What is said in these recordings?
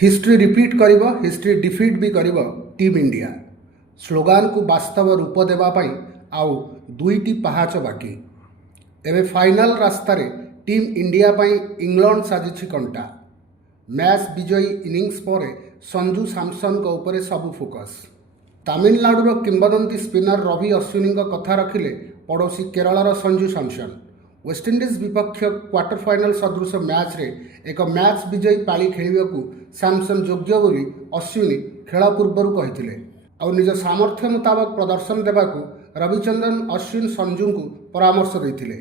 History repeat करिब history defeat भी करिब टीम इंडिया स्लोगान को वास्तव रूप देवाई आउ दुईटी पहाच बाकी एवं फाइनाल रास्तार टीम इंडिया पाई इंग्लैंड साजिछि कंटा मैच विजयी इनिंग्स पर संजू सैमसन को ऊपर सबु फोकस तमिलनाडुर किंबदंती स्पिनर रवि अश्विनी कथा रखिले पड़ोशी केरलर संजू सैमसन वेस्टइंडिज विपक्ष क्वार्टर फाइनाल सदृश मैच रे एक मैच विजयी पाली खेलने सैमसन योग्य बोली अश्विनी खेल पूर्वर कहते और निज सामर्थ्य मुताबक प्रदर्शन देवाकू रविचंद्रन अश्विन संजू को परामर्श देते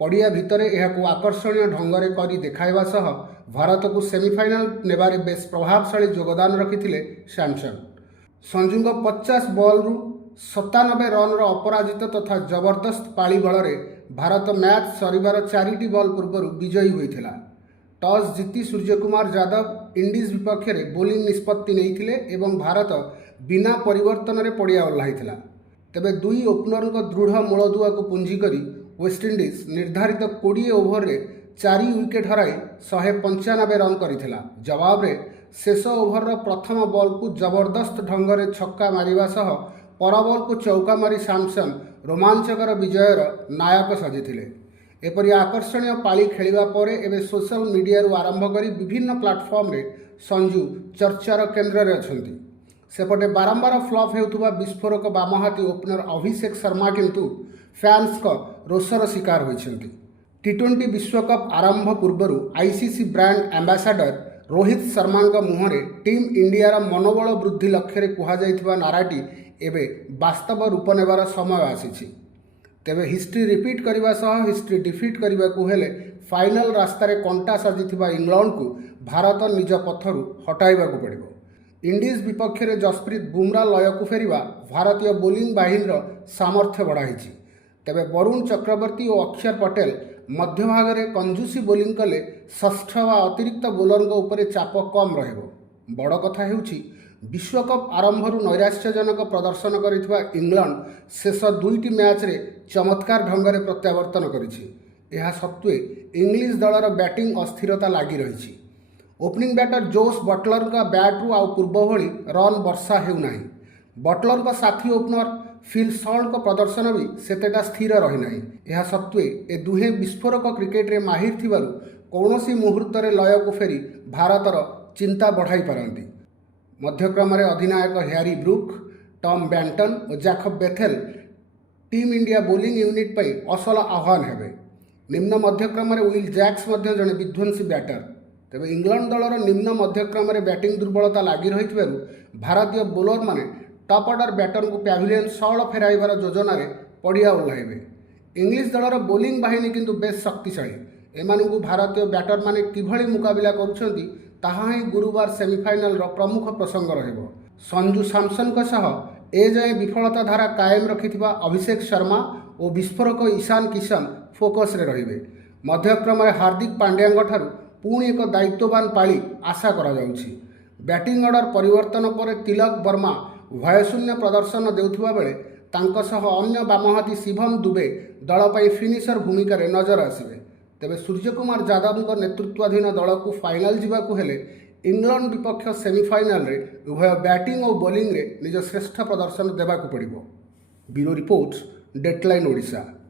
पड़िया भितर यह आकर्षणीय ढंग से देखाइबा सह भारत को सेमिफाइनाल नेबारे बेस प्रभावशाली योगदान रखिथिले सैमसन संजू 50 बॉल रु 97 रन अपराजित तथा जबरदस्त पाली बल भारत मैच सरिबार 4टी बॉल पूर्व विजयी होता टॉस जीति सूर्यकुमार यादव इंडीज विपक्ष में बोलिंग निष्पत्ति नहीं भारत बिना परिवर्तन में पड़िया ओह्लाइथिला तेबे दुई ओपनर दृढ़ मूलदुआ को पुंजी करी वेस्टइंडिज निर्धारित 20 ओभर रे 4 विकेट हराई 195 रन करथिला जवाब रे शेष ओभर प्रथम बॉल को जबरदस्त ढंग से छक्का मारिबा सह पर बॉल को चौका मारी सैमसन रोमांचकर विजयर नायक सजिथिले एपरी आकर्षणीय पाली खेलिबा परे एबे सोशल मीडिया रु आरंभ करी विभिन्न प्लाटफॉर्म रे संजू चर्चार केन्द्र रे अछंती सेपटे बारंबार फ्लॉप हेउथुबा विस्फोरक बामहाती ओपनर अभिषेक शर्मा किंतु फैंस को रोषर शिकार होइछंती टी20 विश्वकप आरंभ पूर्व ICC brand ambassador Rohit Sharma मुहरे टीम इंडियार मनोबल वृद्धि लक्ष्य कहुଯାଇଥିବା नाराटी एबे वास्तव रूप नेबार समय आसीछि तेबे हिस्ट्री रिपीट करने सह हिस्ट्री डिफिट करने को हेले फाइनाल रास्तार कंटा साजिथिबा इंग्लैंड को भारत निज पथरु हटाइबा को पड़िबो इंडीज विपक्ष में जसप्रीत बुमरा लय को फेरिबा भारतीय बोलिंग बाहिनीर सामर्थ्य बढ़ाई तेबे वरुण चक्रवर्ती और अक्षर पटेल मध्य भाग में कंजूसी बोलिंग कले षष्ठ व अतिरिक्त बोलर उपर चाप कम रहिबो बड़ कथा हेउछि विश्वकप आरंभरू नैराश्यजनक प्रदर्शन करिथिबा इंग्लैंड शेष 2टी मैच रे चमत्कार ढंग से प्रत्यावर्तन करिछि एहा सत्वे इंग्लिश दलर बैटिंग अस्थिरता लागि रहिछि ओपनिंग बैटर जोस बटलर का बैट्रु आउ पूर्व भली रन वर्षा हेउना बटलर का साथी ओपनर फिल सॉल्ट का प्रदर्शन भी सेतेटा स्थिर रही ना यह सत्वे ए दुहे विस्फोरक क्रिकेट रे माहिर थिबारु कौनसी मुहूर्त रे लय को फेरी भारतर चिंता बढ़ाई पारती मध्यक्रम अधिनायक हैरी ब्रूक टॉम बैंटन और Jacob Bethell team India bowling unit पर असल आह्वान हेबे निम्न मध्यक्रम विल जैक्स जड़े विध्वंसी बैटर तेबे इंग्लैंड दलर निम्न मध्यक्रम बैटिंग दुर्बलता लगी रही भारतीय बोलर माने टॉप ऑर्डर बैटर को पैविलियन सौल फेराइबार योजन पड़िया ओह्लाइबे इंग्लिश दलर बोलिंग बाहिनी किंतु बेस शक्तिशाली एमानकु भारतीय बैटर माने किभली मुकाबिला करुछंती ताहा ही गुरुवार सेमिफाइनाल प्रमुख प्रसंग रहिबो संजू सैमसन का सह ए जाए विफलता धारा कायम रखिथिबा अभिषेक शर्मा और विस्फोरक ईशान किशन फोकस रे रहिबे मध्यक्रम हार्दिक पांड्या ठारू पुणी एक दायित्ववान पाली आशा करा जाउछि बैटिंग ऑर्डर परिवर्तन पर तिलक वर्मा भयशून्य प्रदर्शन देउथुबा बेले तांको सह अन्य बामहाती शिवम दुबे दल पर फिनिशर भूमिका रे नजर आसिबे तेबे सूर्यकुमार यादव नेतृत्वाधीन दल को फाइनाल जावाकू हेले इंग्लैंड विपक्ष सेमिफाइनाल रे उभय बैटिंग और बोलिंग रे निज श्रेष्ठ प्रदर्शन देवाकू पड़िबो ब्यूरो रिपोर्ट डेटलाइन ओडिशा।